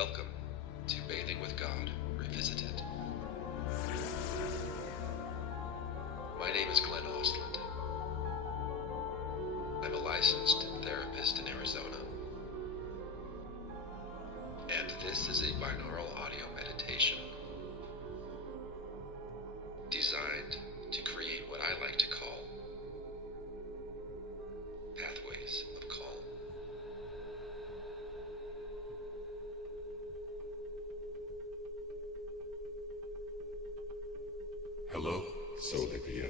Welcome to Bathing with God Revisited. My name is Glenn Ostland. I'm a licensed therapist in Arizona. And this is a binaural audio meditation designed to create what I like to call pathways of calm. Hello, Solivia.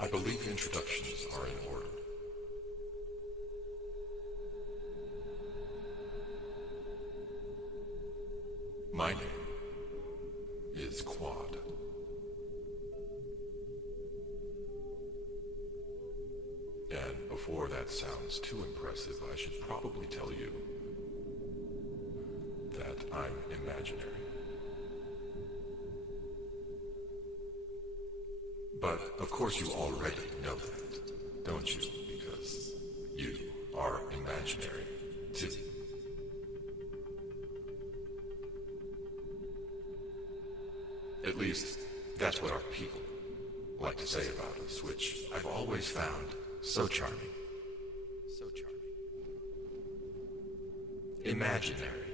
I believe introductions are in order. My name is Quad. And before that sounds too impressive, I should probably tell you that I'm imaginary. But, of course, you already know that, don't you? Because you are imaginary, too. At least, that's what our people like to say about us, which I've always found so charming. So charming. Imaginary.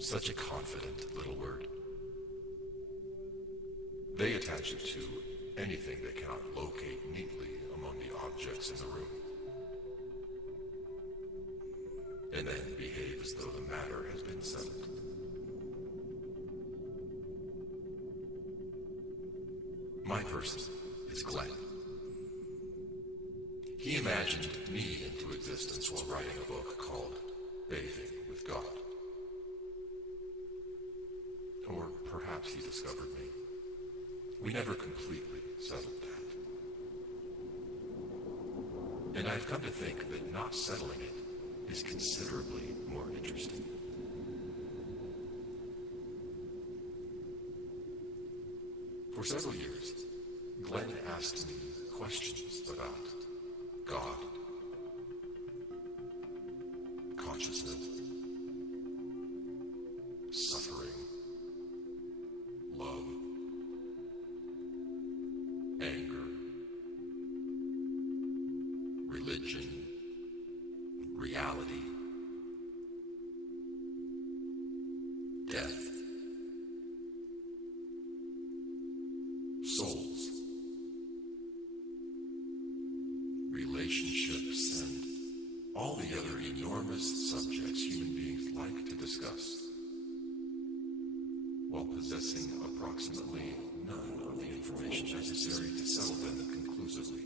Such a confident little word. They attach it to anything they cannot locate neatly among the objects in the room. And then behave as though the matter has been settled. My person is Glenn. He imagined me into existence while writing a book called Bathing with God. Or perhaps he discovered me. We never completely settled that. And I've come to think that not settling it is considerably more interesting. For several years, Glenn asked me questions about God, consciousness, suffering, love, anger, religion, reality, death, souls, relationships, and all the other enormous subjects human beings like to discuss, while possessing approximately none of the information necessary to settle them conclusively.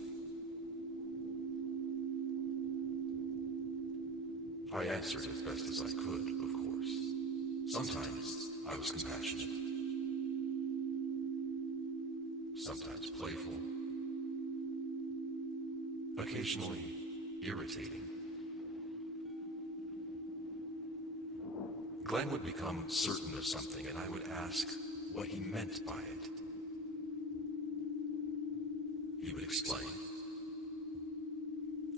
I answered as best as I could, of course. Sometimes I was compassionate. Sometimes playful. Occasionally irritating. Glenn would become certain of something, and I would ask what he meant by it. He would explain.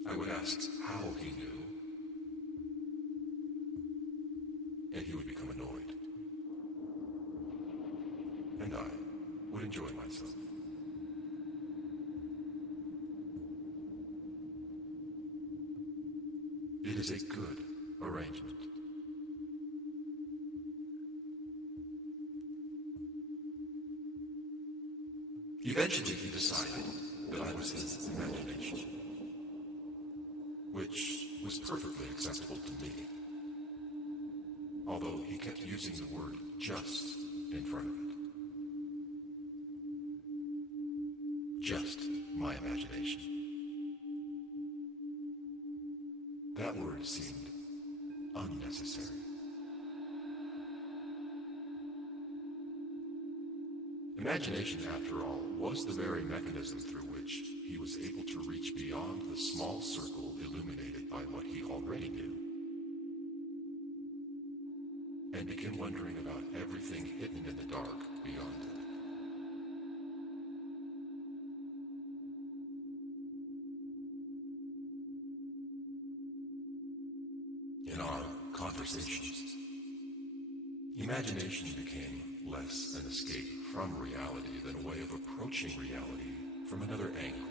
I would ask how he knew, and he would become annoyed. And I would enjoy myself. It is a good arrangement. Eventually he decided that I was his imagination, which was perfectly acceptable to me, although he kept using the word just in front of it. Just my imagination. That word seemed unnecessary. Imagination, after all, was the very mechanism through which he was able to reach beyond the small circle illuminated by what he already knew, and begin wondering about everything hidden in the dark beyond it. In our conversations, imagination became less an escape from reality than a way of approaching reality from another angle.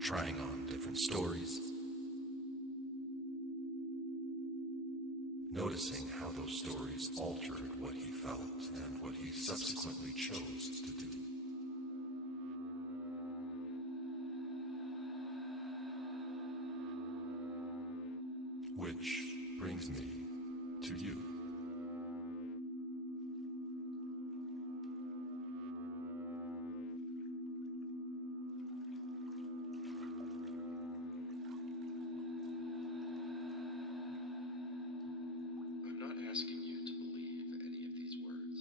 Trying on different stories, noticing how those stories altered what he felt and what he subsequently chose to do. Which brings me to you. I'm not asking you to believe any of these words.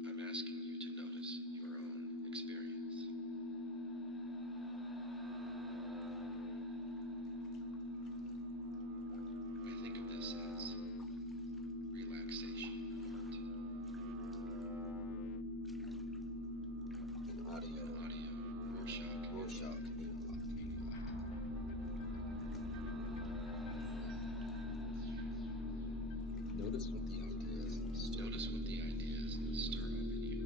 I'm asking you to notice your own experience. I think of this as relaxation art. An audio, Rorschach in black. Notice what the ideas stir up in you.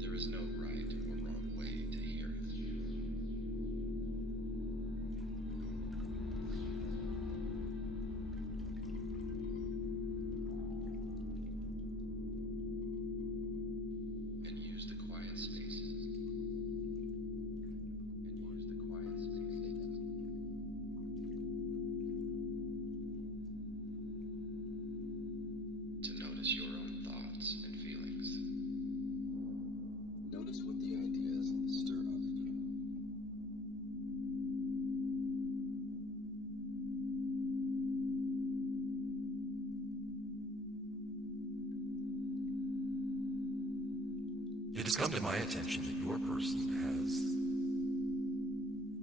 There is no right or wrong way to hear it. And use the quiet spaces. To notice your own thoughts and feelings. Notice what the ideas stir up in you. It has come to my attention that your person has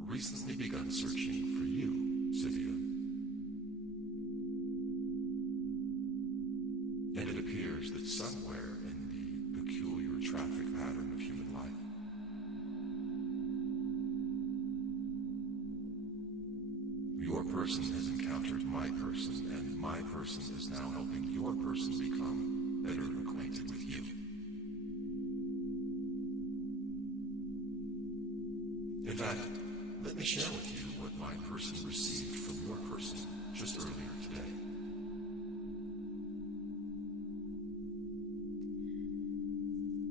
recently begun searching for you, Solivia. And it appears that somewhere in the peculiar traffic pattern of human life, your person has encountered my person, and my person is now helping your person become better acquainted with you. In fact, let me share with you what my person received from your person just earlier today.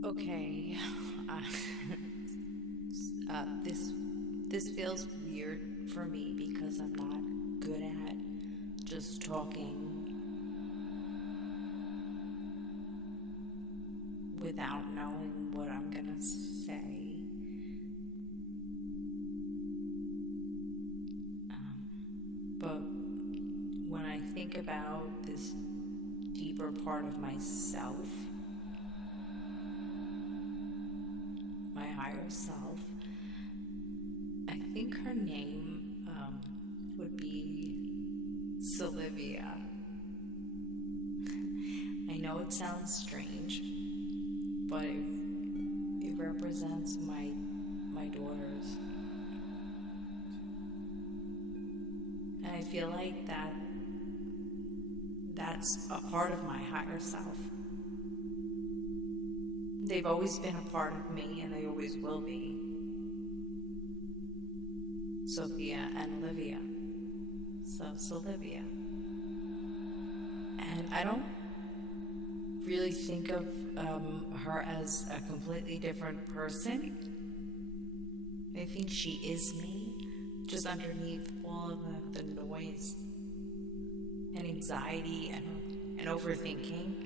Okay, this feels weird for me because I'm not good at just talking without knowing what I'm gonna say. But when I think about this deeper part of myself, my higher self, I think her name would be Solivia. I know it sounds strange, but it represents my daughters. And I feel like that's a part of my higher self. They've always been a part of me, and they always will be. Sophia and Olivia. So, Solivia. And I don't really think of her as a completely different person. I think she is me, just underneath all of the noise and anxiety and overthinking.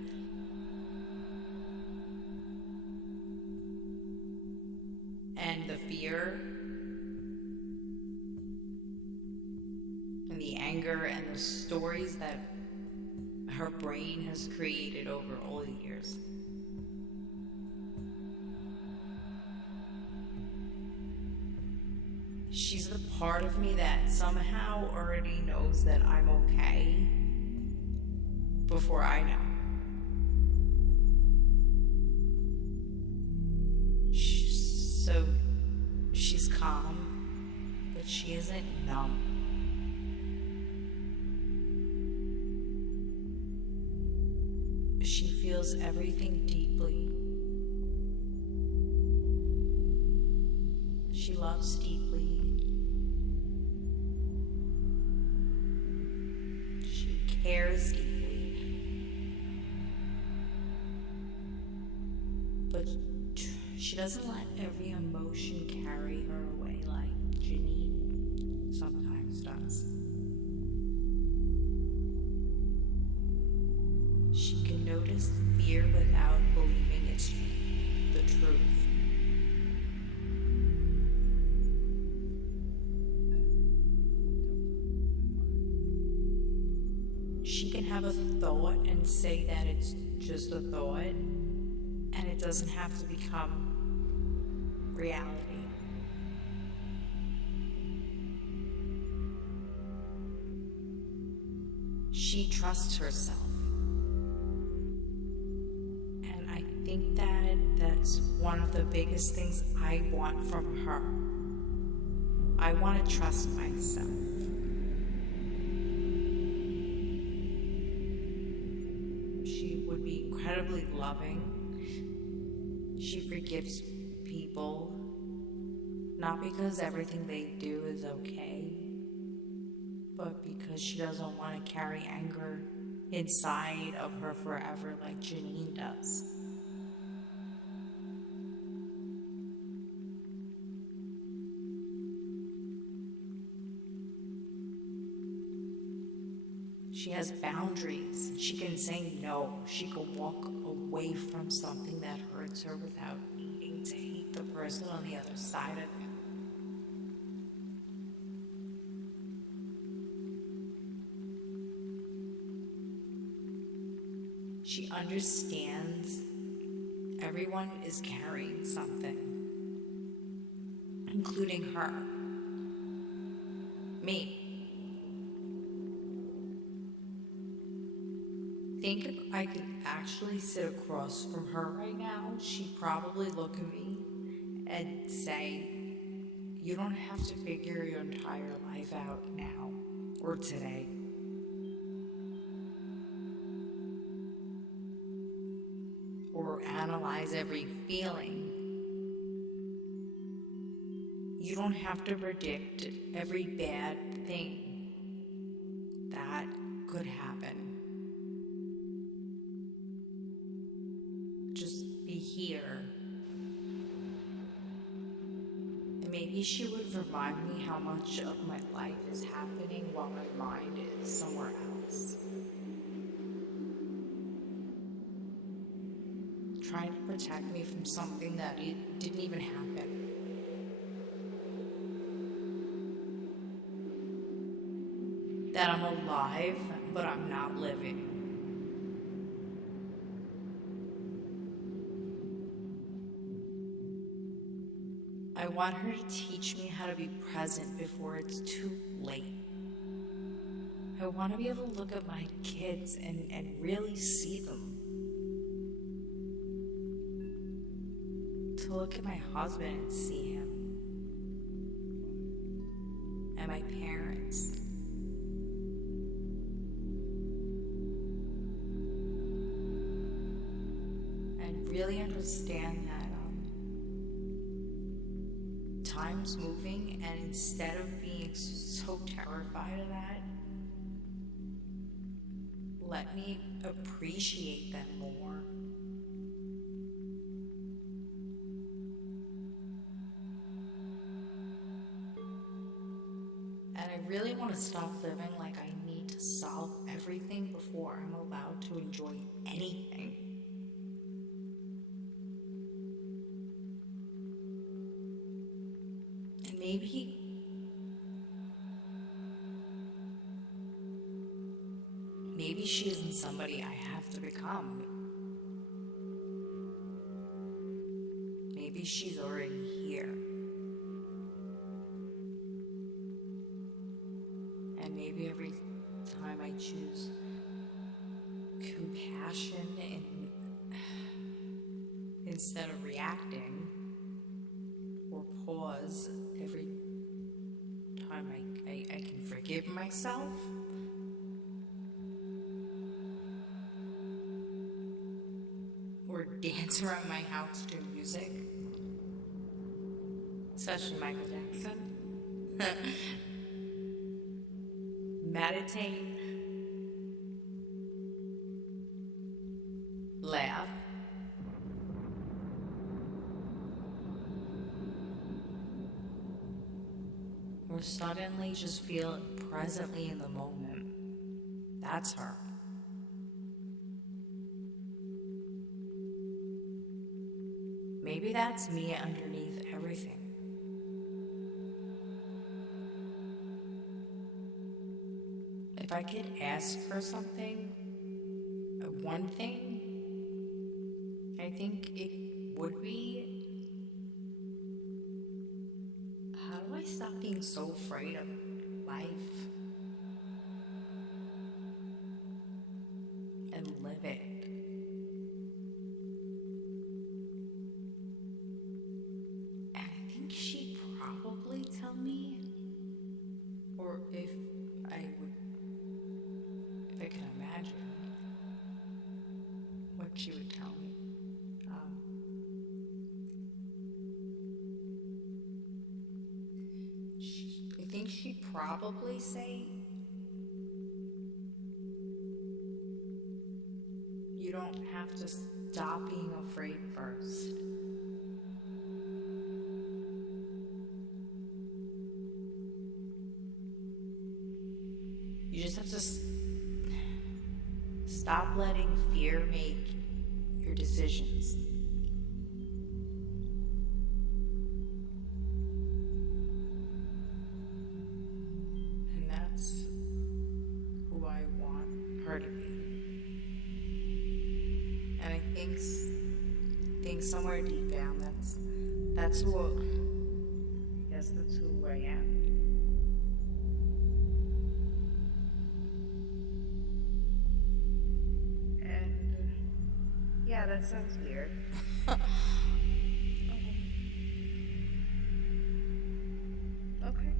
And the fear and the anger and the stories that her brain has created over all the years. She's the part of me that somehow already knows that I'm okay before I know. So she's calm, but she isn't numb. She feels everything deeply. She loves deeply. She cares deeply. But she doesn't let every emotion carry her away like Janine sometimes does. She can notice fear without believing it's the truth. She can have a thought and say that it's just a thought, and it doesn't have to become reality. She trusts herself. And I think that that's one of the biggest things I want from her. I want to trust myself. She would be incredibly loving. She forgives people, not because everything they do is okay, but because she doesn't want to carry anger inside of her forever like Janine does. She has boundaries. She can say no. She can walk away from something that hurts her without needing to hate the person on the other side of it. She understands everyone is carrying something, including her, me. Think if I could actually sit across from her right now, she'd probably look at me and say, you don't have to figure your entire life out now or today. Or analyze every feeling. You don't have to predict every bad thing that could happen. Just be here. And maybe she would remind me how much of my life is happening while my mind is somewhere else. Trying to protect me from something that it didn't even happen. That I'm alive, but I'm not living. I want her to teach me how to be present before it's too late. I want to be able to look at my kids and really see them. To look at my husband and see him. And my parents. And really understand that time's moving, and instead of being so terrified of that, let me appreciate them more. And I really want to stop living like I need to solve everything before I'm allowed to enjoy anything. And maybe she isn't somebody I have to become. Maybe she's already here. And maybe every time I choose compassion instead of reacting, or pause every time I can forgive myself, or dance around my house to music, especially Michael Jackson. Meditate, laugh, or suddenly just feel presently in the moment. That's her. Maybe that's me underneath everything. If I could ask her something, one thing, I think it would be, how do I stop being so afraid of life and live it? And I think she'd probably tell me, or if I could imagine what she would tell me. I think she'd probably say, you don't have to stop being afraid first. You just have to stop letting fear make your decisions. And that's who I want her to be. And I think somewhere deep down, that's who, I guess that's who I am. Yeah, that sounds weird. Okay.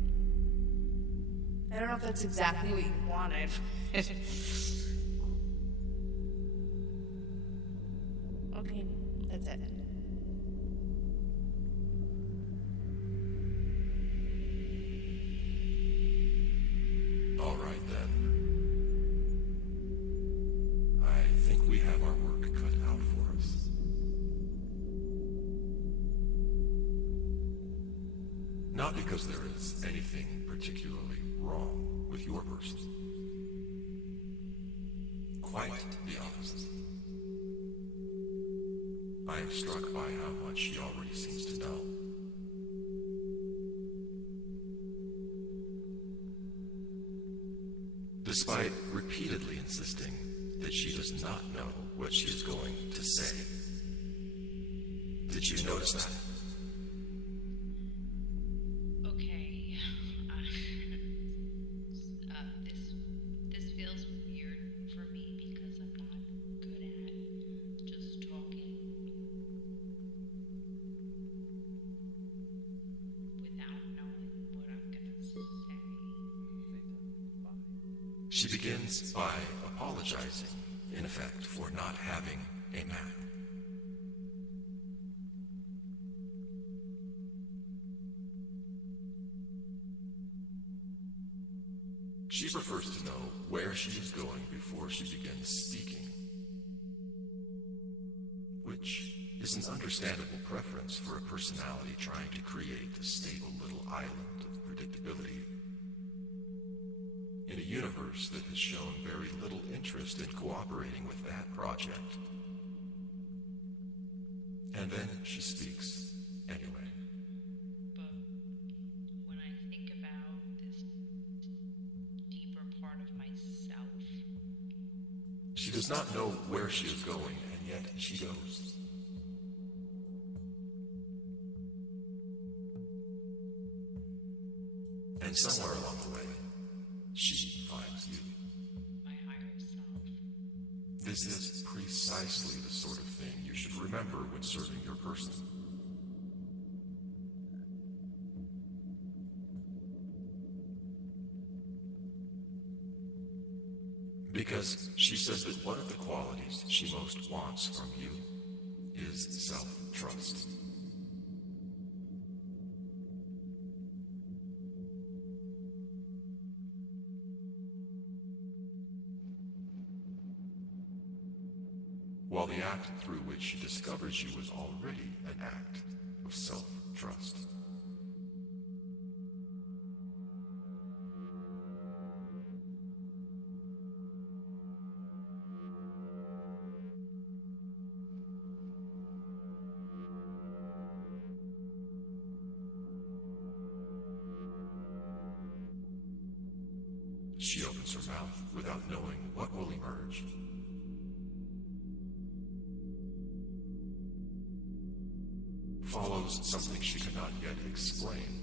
I don't know if that's exactly what you wanted. Okay, that's it. All right then. I think we have our work cut out for us. Not because there is anything particularly wrong with your person. Quite the opposite. I am struck by how much she already seems to know. Despite repeatedly insisting that she does not know what she is going to say. Did you notice that? Okay. This feels weird for me because I'm not good at just talking without knowing what I'm gonna say. She begins by apologizing, in effect, for not having a map. She prefers to know where she is going before she begins speaking, which is an understandable preference for a personality trying to create a stable little island of predictability in a universe that has shown very little interest in cooperating with that project. And then she speaks anyway. But when I think about this deeper part of myself, She does not know where she is going, and yet she goes. And somewhere along the way, she finds you. My higher self. This is precisely the sort of thing you should remember when serving your person. Because she says that one of the qualities she most wants from you is self-trust. While the act through which she discovers you is already an act of self-trust. She opens her mouth without knowing what will emerge. Follows something she cannot yet explain.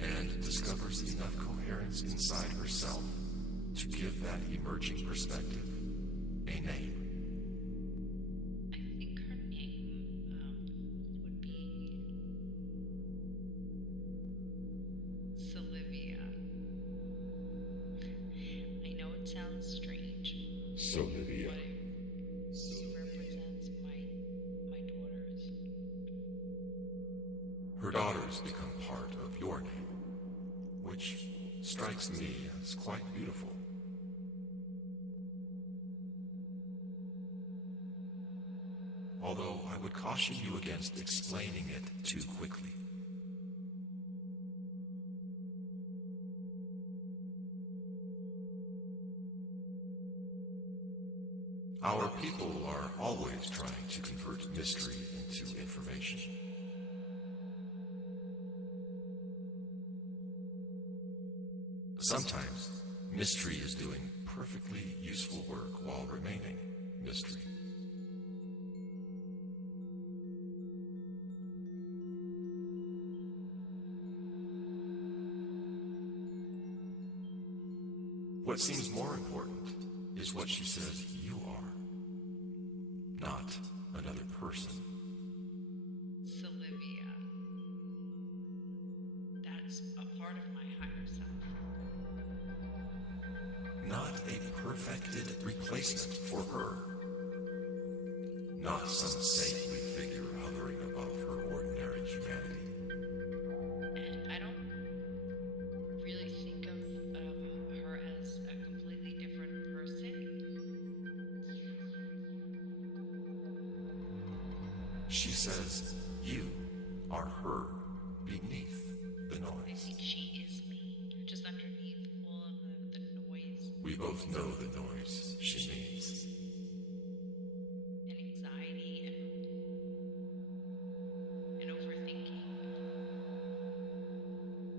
And discovers enough coherence inside herself to give that emerging perspective a name. I think her name would be Solivia. I know it sounds strange, Solivia. but it represents my daughters. Her daughters become part of your name, which strikes me as quite beautiful. Although I would caution you against explaining it too quickly. Our people are always trying to convert mystery into information. Sometimes, mystery is doing perfectly useful work while remaining mystery. What seems more important is what she says you are, not another person. Solivia. That's a part of my higher self. Not a perfected replacement for her. Not some saintly figure hovering above her ordinary humanity. And I don't really think of her as a completely different person. She says you are her beneath the I noise. think she is me, just underneath all of the noise We both know the noise she means. and anxiety and overthinking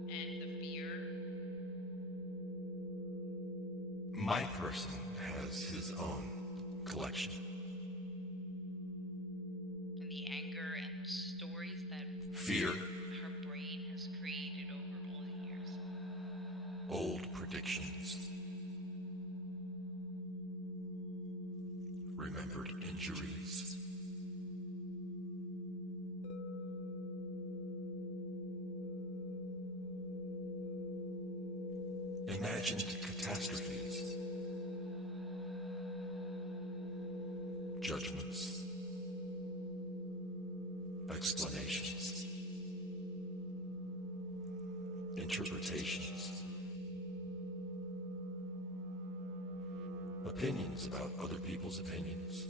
and the fear. My person has his own collection. And the anger and the stories that Fear, her brain has created over all the years. old predictions, remembered injuries, imagined catastrophes, judgments, explanations, interpretations, opinions about other people's opinions.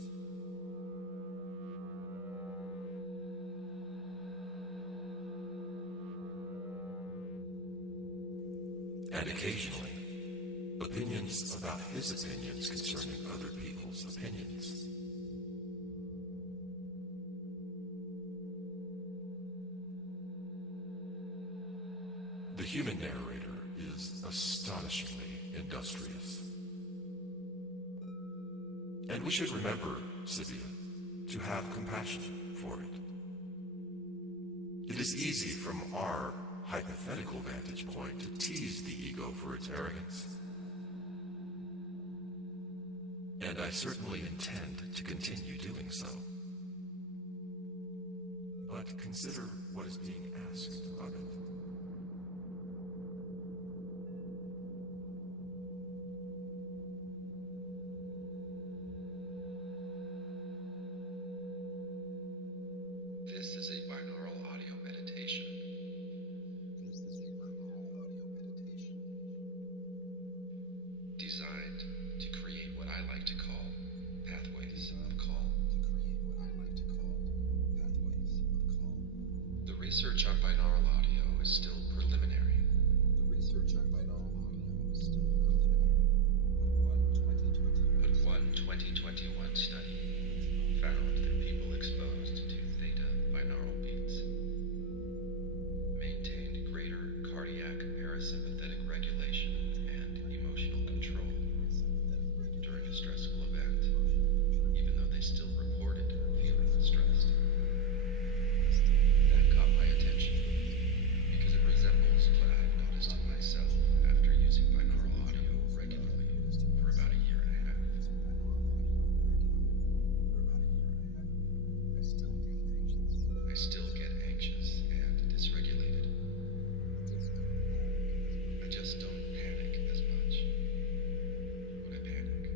And occasionally, opinions about his opinions concerning other people's opinions. The human narrator is astonishingly industrious. And we should remember, Solivia, to have compassion for it. It is easy from our hypothetical vantage point to tease the ego for its arrogance. And I certainly intend to continue doing so. But consider what is being asked of it. This is a binaural audio meditation. Designed to create what I like to call pathways of calm. The research on binaural audio is still preliminary. But one 2021 study found that people exposed to theta binaural beats maintained greater cardiac parasympathetic regulation and emotional control during a stressful event, even though they still reported feeling stressed. That caught my attention because it resembles what I've noticed in myself after using binaural audio regularly for about a year and a half. I still get anxious and dysregulated. I just don't panic as much when I panic.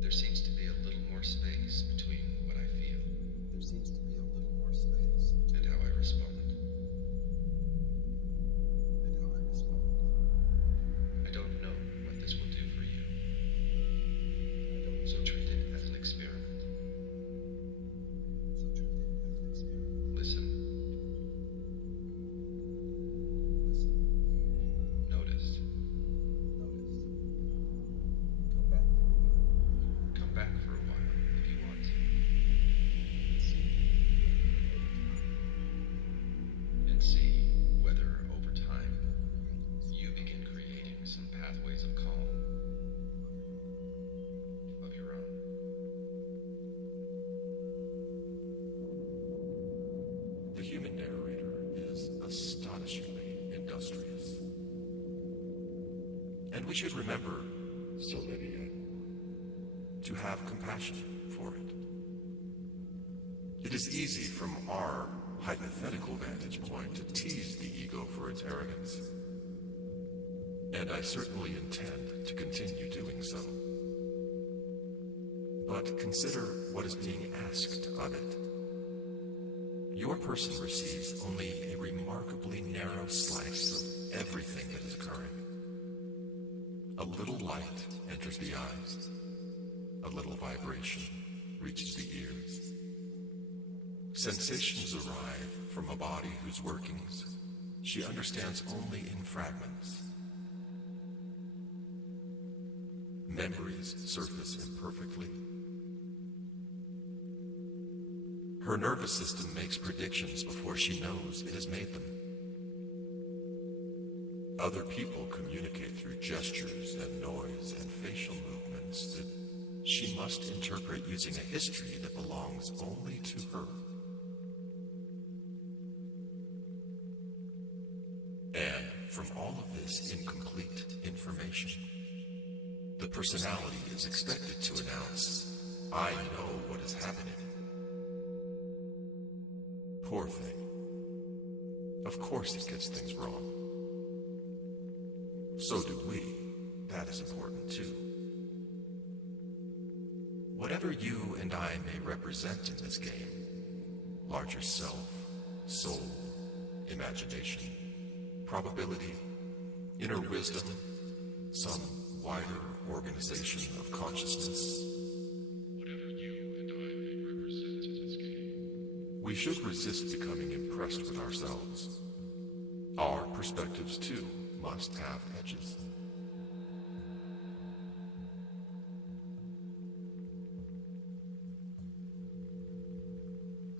There seems to be a little more space between what I feel and how I respond. I don't know what this will do for you, so treat it as an experiment. Listen. Notice. Come back for a while if you want to. And see whether over time you begin creating some pathways of calm of your own. The human narrator is astonishingly industrious. And we should remember, Solivia, to have compassion for it. It is easy from our hypothetical vantage point to tease the ego for its arrogance. And I certainly intend to continue doing so. But consider what is being asked of it. Your person receives only a remarkably narrow slice of everything that is occurring. A little light enters the eyes. A little vibration reaches the ears. Sensations arrive from a body whose workings she understands only in fragments. Memories surface imperfectly. Her nervous system makes predictions before she knows it has made them. Other people communicate through gestures and noise and facial movements that she must interpret using a history that belongs only to her. And from all of this incomplete information, the personality is expected to announce, "I know what is happening." Poor thing. Of course it gets things wrong. So do we. That is important too. Whatever you and I may represent in this game, larger self, soul, imagination, probability, inner wisdom, some wider organization of consciousness, Whatever you and I may represent in this game, we should resist becoming impressed with ourselves. Our perspectives, too, must have edges.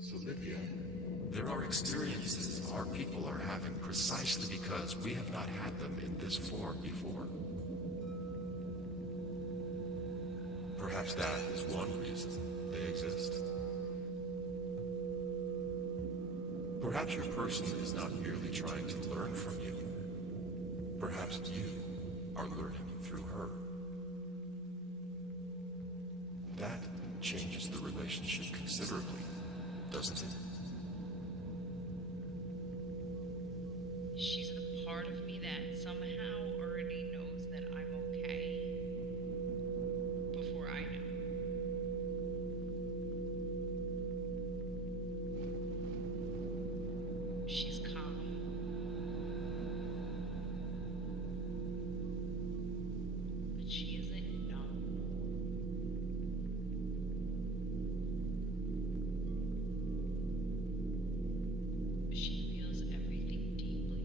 Solivia, there are experiences our people are having precisely because we have not had them in this form before. Perhaps Perhaps that is one reason they exist. Perhaps your person is not merely trying to learn from you. Perhaps you are learning through her. That changes the relationship considerably, doesn't it? She's the part of me that somehow already knows that I'm okay before I know. She's calm. But she isn't numb. She feels everything deeply.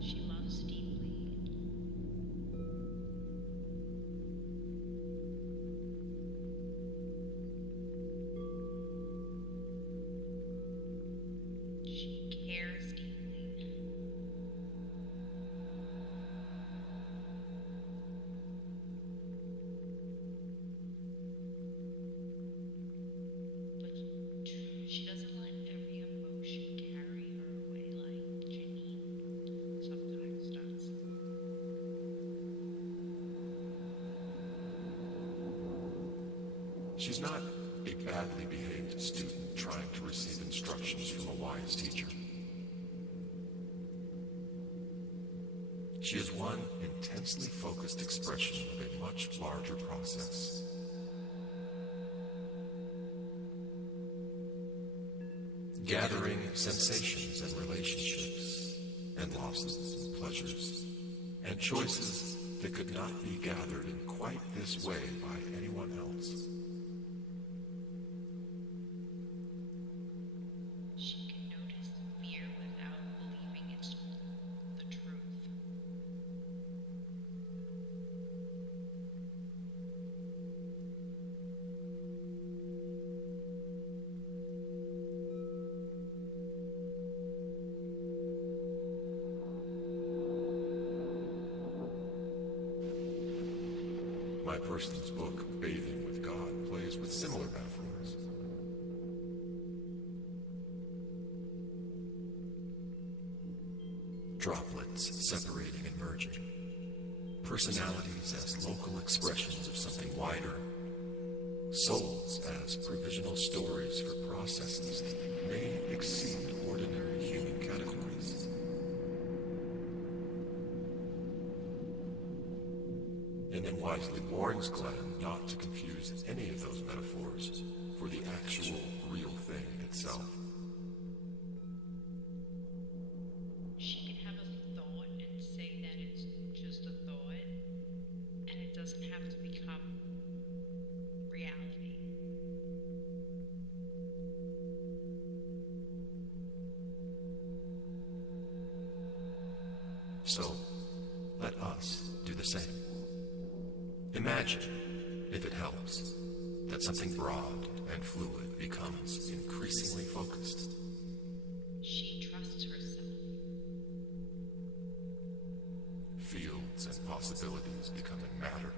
She loves deeply. She cares deeply. But she doesn't let every emotion carry her away like Janine sometimes does. She's not a badly behaved student trying to receive instructions from a wise teacher. She is one intensely focused expression of a much larger process. Gathering sensations and relationships, and losses and pleasures, and choices that could not be gathered in quite this way by anyone else. She can notice fear without believing it's the truth. My person's book, Bathing with God, plays with similar metaphors. Droplets separating and merging. Personalities as local expressions of something wider. Souls as provisional stories for processes that may exceed ordinary human categories. And then wisely warns Glenn not to confuse any of those metaphors for the actual real thing itself. She can have a thought and say that it's just a thought, and it doesn't have to become reality. So, let us do the same. Imagine, if it helps, that something broad and fluid becomes increasingly focused. She trusts herself. Fields and possibilities becoming matter.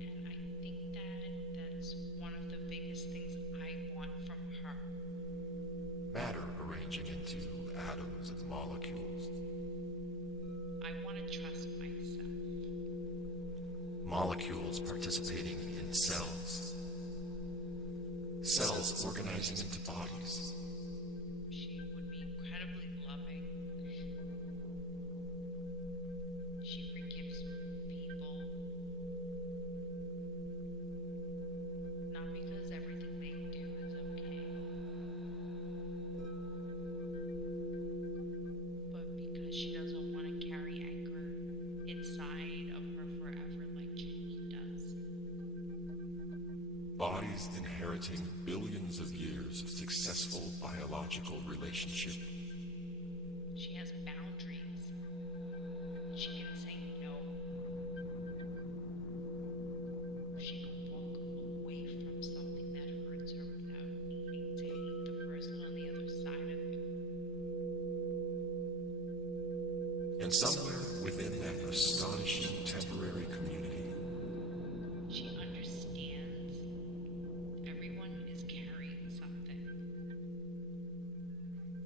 And I think that is one of the biggest things I want from her. Matter arranging into atoms and molecules. I want to trust myself. Molecules participating in cells. Cells organizing into bodies. She would be incredibly loving. She forgives people. Not because everything they do is okay, but because she doesn't want to carry anger inside of her forever like Janine does. Bodies inheriting billions of years of successful biological relationship. She has boundaries. She can say no. She can walk away from something that hurts her without needing to hate the person on the other side of it. And somewhere within that astonishing temporary community, She understands everyone is carrying something.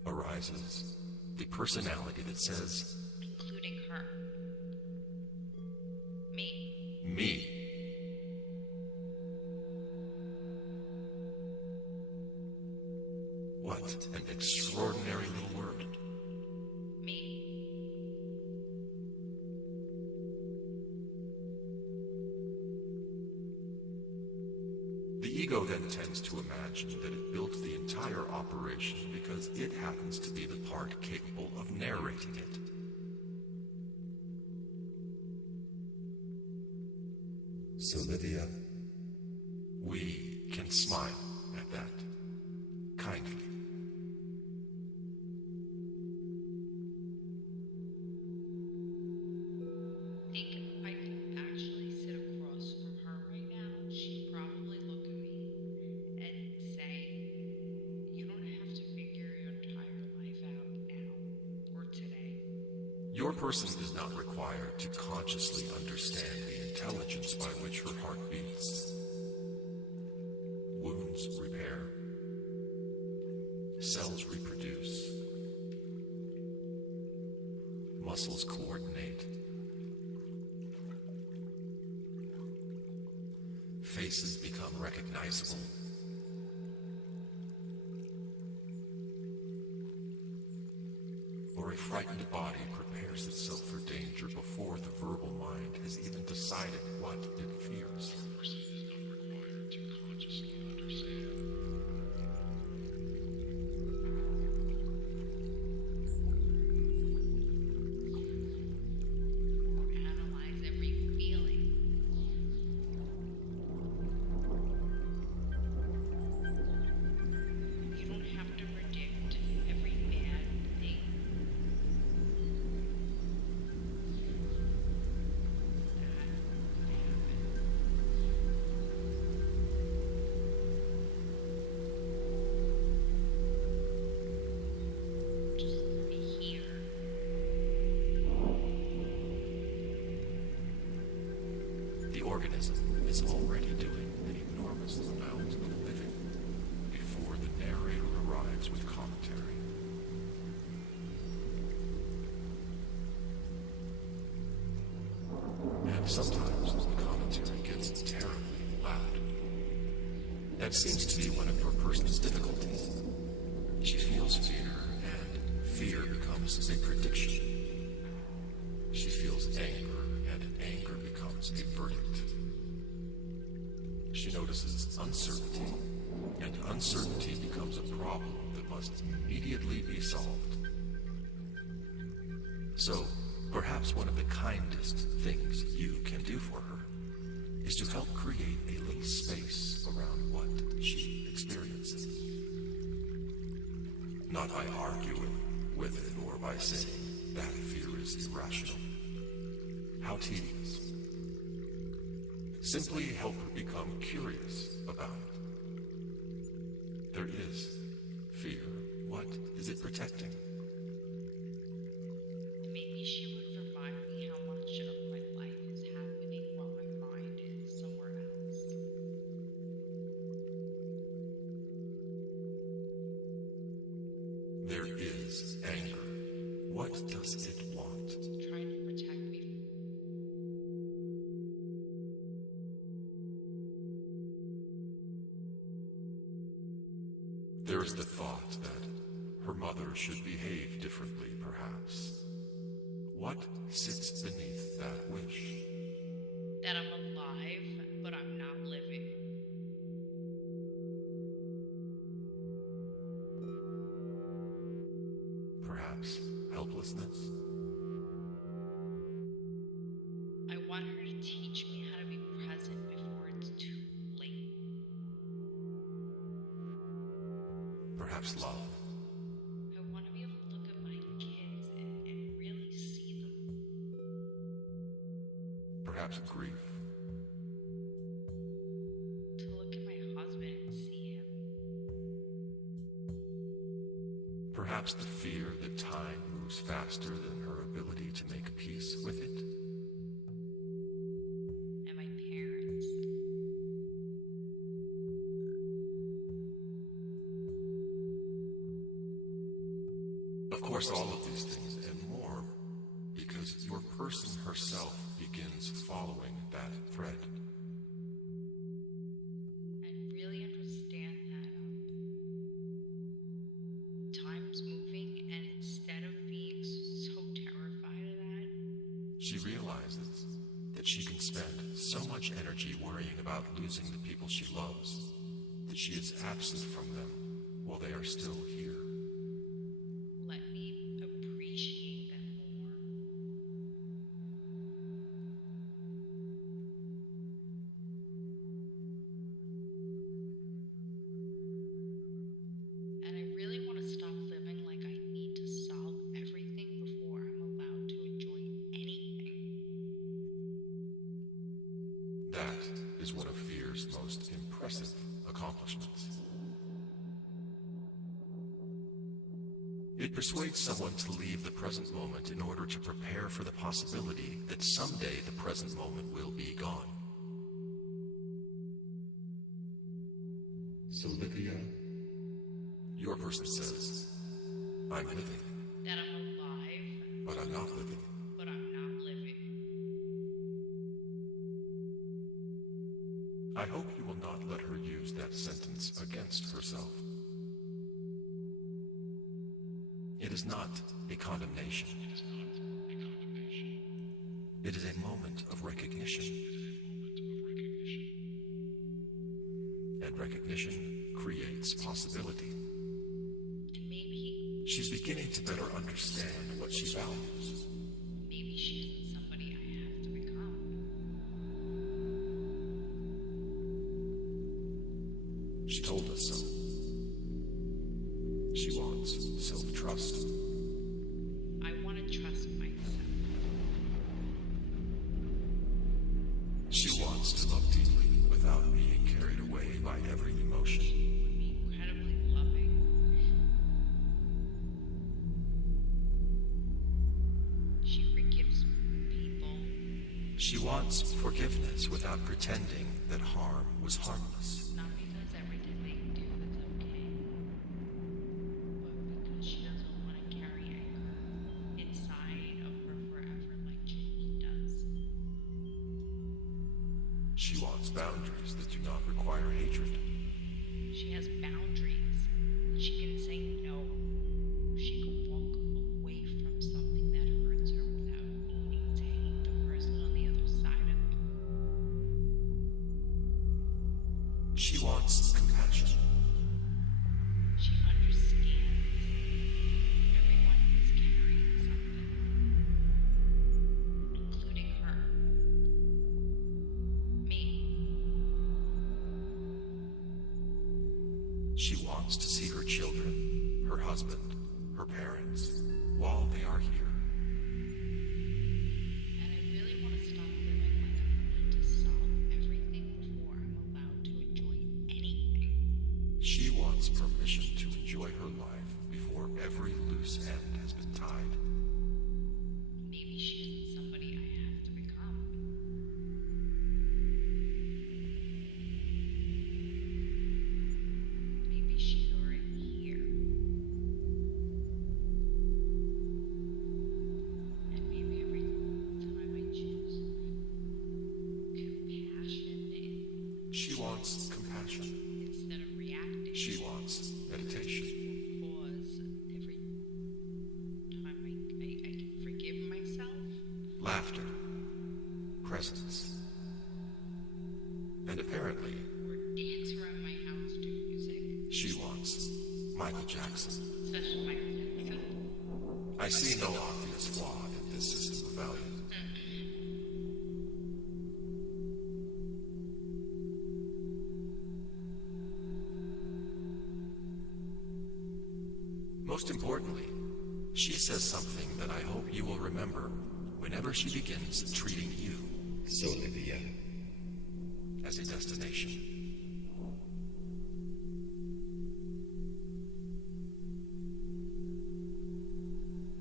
arises the personality that says, Including her. Me. me. What an extraordinary little word. Me. The ego then tends to imagine that it built the entire operation because it happens to be the part capable of narrating it. Solivia, we can smile at that kindly. I think if I could actually sit across from her right now, she'd probably look at me and say, you don't have to figure your entire life out now or today. Your person is not required to consciously understand the intelligence by which her heart beats. Wounds repair. Cells reproduce. Muscles coordinate. Faces become recognizable. Or a frightened body prepares itself for danger before the verbal mind has even decided what it fears. Your person is not required to consciously understand. Or analyze every feeling. You don't have to predict every bad thing. That could happen. Just be here. The organism is already doing an enormous amount of living before the narrator arrives with commentary. And sometimes the commentary gets terribly loud. That seems to be one of your person's difficulties. She feels fear, and fear becomes a prediction. She feels anger, and anger becomes a verdict. She notices uncertainty, and uncertainty becomes a problem that must immediately be solved. So, perhaps one of the kindest things you can do for her is to help create a little space around what she experiences. Not by arguing with it or by saying that fear is irrational. How tedious. Simply help her become curious about it. There is fear. What is it protecting? Maybe she would remind me how much of my life is happening while my mind is somewhere else. There is anger. What does it want? Trying to protect me. There is the thought that her mother should behave differently, perhaps. What sits beneath that wish? That I'm alive, but I'm not living. Perhaps helplessness? I want her to teach me how to be present before it's too late. Perhaps love? I want to be able to look at my kids and really see them. Perhaps grief? To look at my husband and see him. Perhaps the fear that time moves faster than her ability to make peace with it? And my parents. Of course, all of these things and more, because your person herself begins following that thread. And really understand that time's moving, and instead of being so terrified of that, She realizes that she can spend so much energy worrying about losing the people she loves that she is absent from them while they are still here. let me appreciate them more. And I really want to stop living like I need to solve everything before I'm allowed to enjoy anything. That is one of fear's most impressive accomplishments. It persuades someone to leave the present moment in order to prepare for the possibility that someday the present moment will be gone. Solivia, Your person says, I'm living, That I'm alive, but I'm not living. but I'm not living. I hope you will not let her use that sentence against herself. It is not a condemnation. It is a moment of recognition. And recognition creates possibility. And maybe, She's beginning to better understand what she values. maybe she isn't somebody I have to become. She told us so. She wants self-trust. I want to trust myself. She wants to love deeply without being carried away by every emotion. Would be incredibly loving. She forgives people. She wants forgiveness without pretending that harm was harmless. Not because everything they do is okay, but because she doesn't want to carry anger inside of her forever like Jamie does. She wants boundaries that do not require hatred. She has boundaries. She can say no. She can walk away from something that hurts her without needing to hate the person on the other side of it. She wants compassion. She understands everyone is carrying something, including her. Me. She wants to see her children, her husband, her parents, while they are here. And I really want to stop living like I need to solve everything before I'm allowed to enjoy anything. She wants permission to enjoy her life before every loose end has been tied. Maybe she isn't somebody I have to become. Maybe she's already here. And maybe every time I choose compassion She wants compassion. instead of reacting, She wants meditation. pause every time I can forgive myself. Laughter, presence, and apparently, Or dance around my house to music, she wants Michael Jackson. especially my Jackson. I see no obvious flaw in this system of values. Most importantly, she says something that I hope you will remember whenever she begins treating you Solivia, as a destination.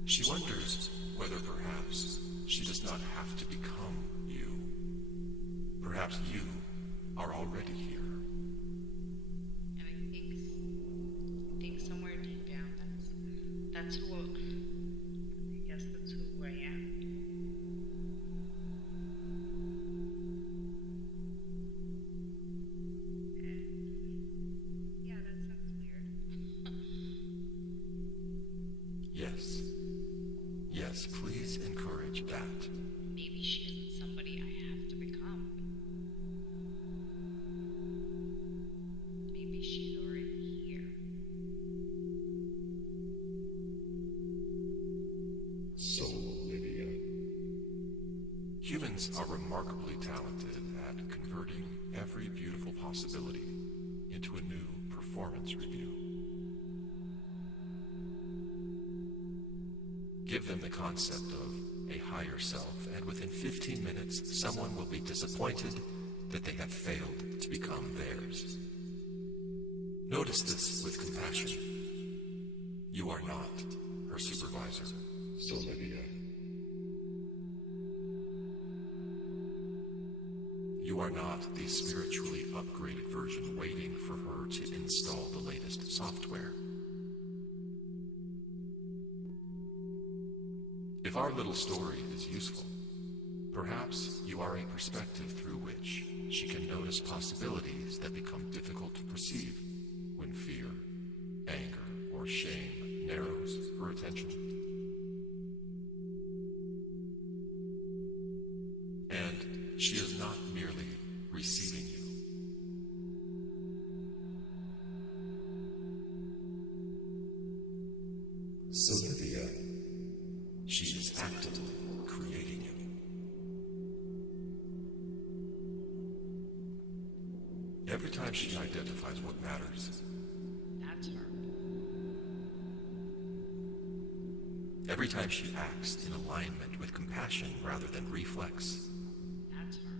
She wonders whether perhaps she does not have to become you. Perhaps you are already here. And I think somewhere deep down, that's who I guess that's who I am. And yeah, that sounds weird. Yes. Yes, please encourage that. Maybe she isn't somebody I have to become. Maybe she's already here. Solivia. Humans are remarkably talented at converting every beautiful possibility into a new performance review. Give them the concept of a higher self, and within 15 minutes, someone will be disappointed that they have failed to become theirs. Notice this with compassion. You are not her supervisor, Solivia. You are not the spiritually upgraded version waiting for her to install the latest software. If our little story is useful, perhaps you are a perspective through which she can notice possibilities that become difficult to perceive when fear, anger, or shame narrows her attention. And she is not merely receiving you. Solivia. She is actively creating you. Every time she identifies what matters, That's her. every time she acts in alignment with compassion rather than reflex, That's her.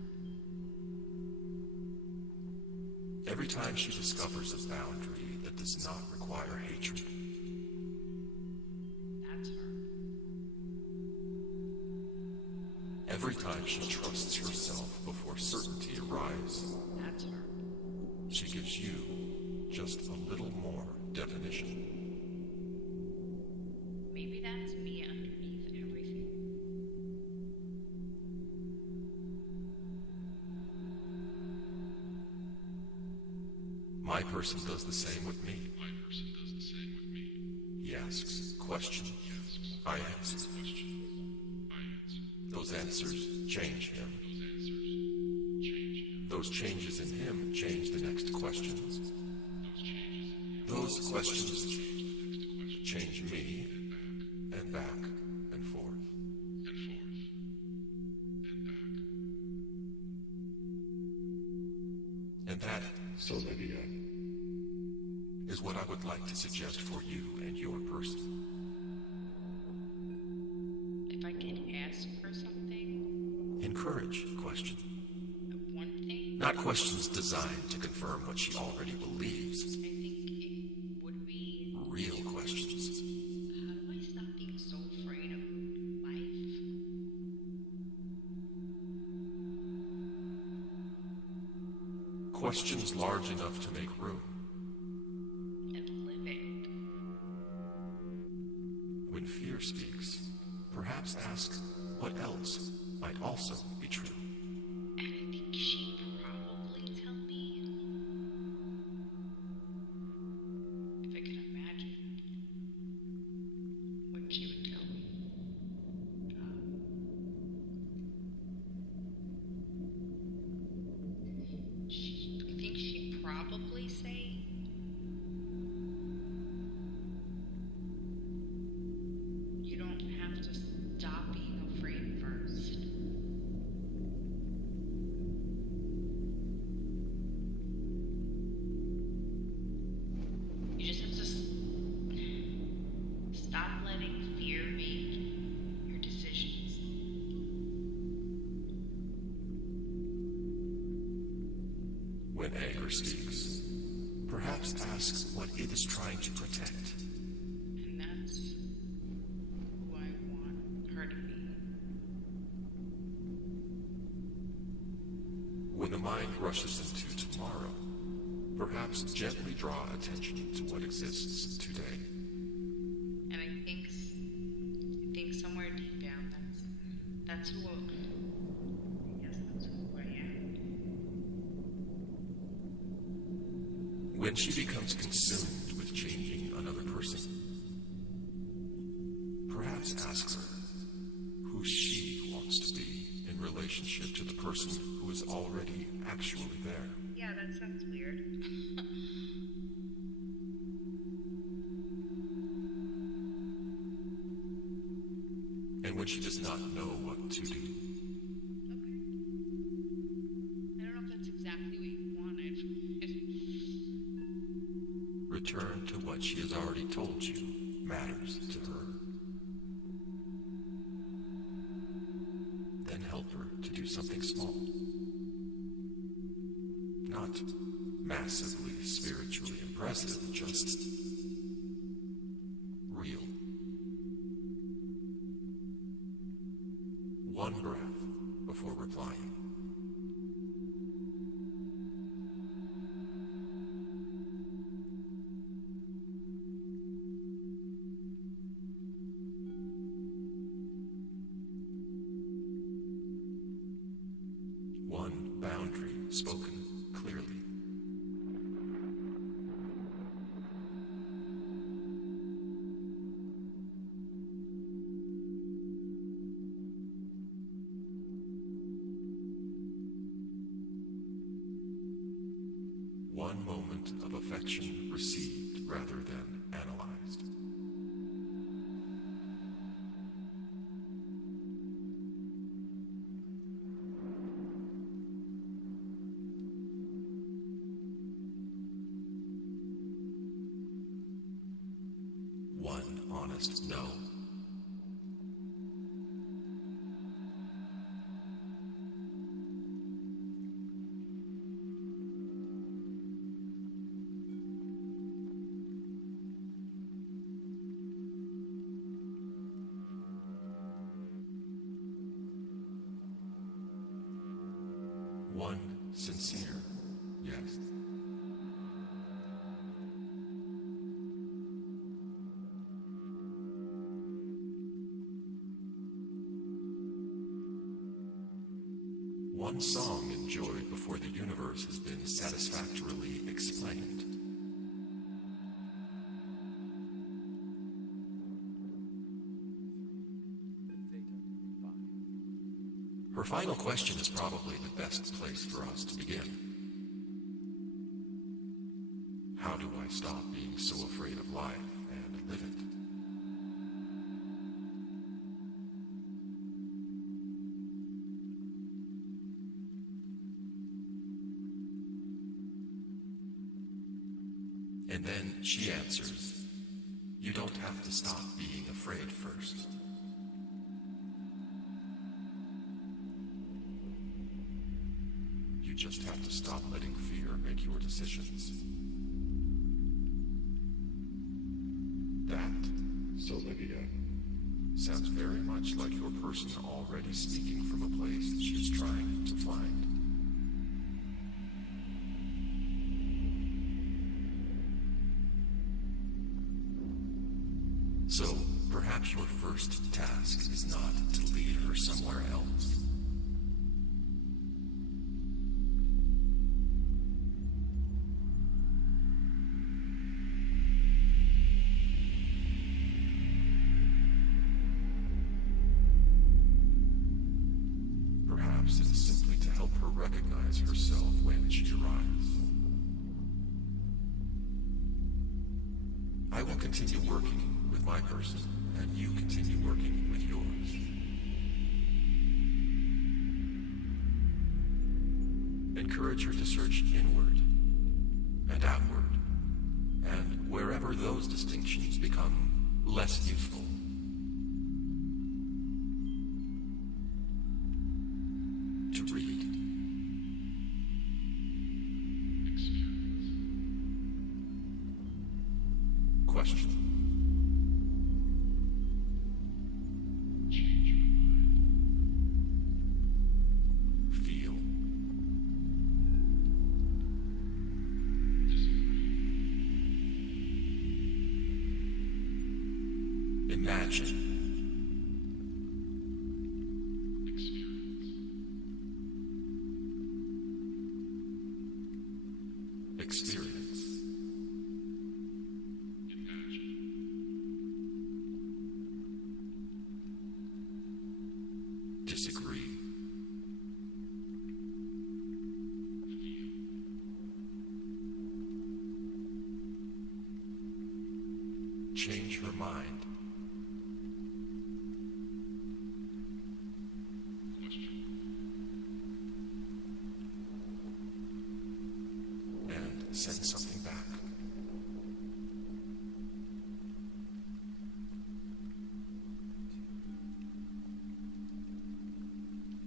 every time she discovers a boundary that does not require hatred, That's her. every time she trusts herself before certainty arrives, That's her. she gives you just a little more definition. Maybe that's me underneath everything. My person does the same with me. He asks questions. I answer. Those answers change him. Those changes in him change the next questions. Those questions change me, and back and forth. And that, Solivia, is what I would like to suggest for you and your person. If I can ask for something, Encourage question. one thing, Not questions designed to confirm what she already believes. I think it would be, Real questions. how do I stop being so afraid of life? Questions large enough to make room. And live it. When fear speaks, perhaps ask what else might also be true. And I think she'd probably tell me, if I could imagine what she would tell me. I think she'd probably say, you don't have to stop being afraid first. You just have to stop letting fear make your decisions. When anger speaks, perhaps ask what it is trying to protect. And that's who I want her her to be. When the mind rushes into tomorrow, perhaps gently draw attention to what exists today. And I think somewhere deep down, that's who I am. When she becomes consumed with changing another person, perhaps ask her who she wants to be in relationship to the person who is already actually there. Yeah, that sounds weird. And when she does not know what to do, Okay. I don't know if that's exactly what you wanted. return to what she has already told you matters to her. Then help her to do something small. Not massively spiritually impressive, just real. One breath before replying. One boundary spoken clearly. One moment of affection received rather than analyzed. One honest no. One sincere yes. One song enjoyed before the universe has been satisfactorily explained. Her final question is probably the best place for us to begin. How do I stop being so afraid of life and live it? And then she answers, you don't have to stop being afraid first. You just have to stop letting fear make your decisions. That, Solivia, sounds very much like your person already speaking from a place she's trying to find. So, perhaps your first task is not to lead her somewhere else. Perhaps it is simply to help her recognize herself when she arrives. I will continue working with my person, and you continue working with yours. Encourage her to search inward and outward, and wherever those distinctions become less useful, to read. Question. Change Imagine. Experience. Disagree. Change her mind. And send something back.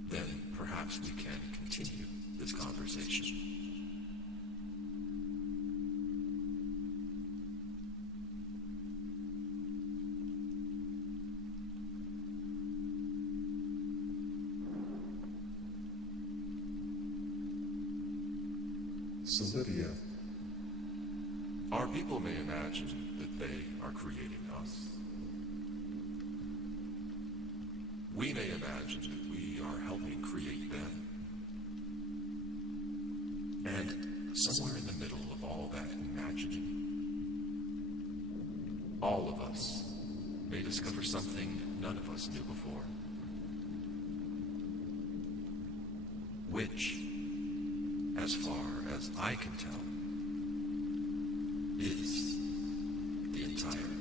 Then perhaps we can continue this conversation. Solivia, Our people may imagine that they are creating us. We may imagine that we are helping create them. And somewhere in the middle of all that imagining, all of us may discover something none of us knew before. Which, as far as I can tell, is the entire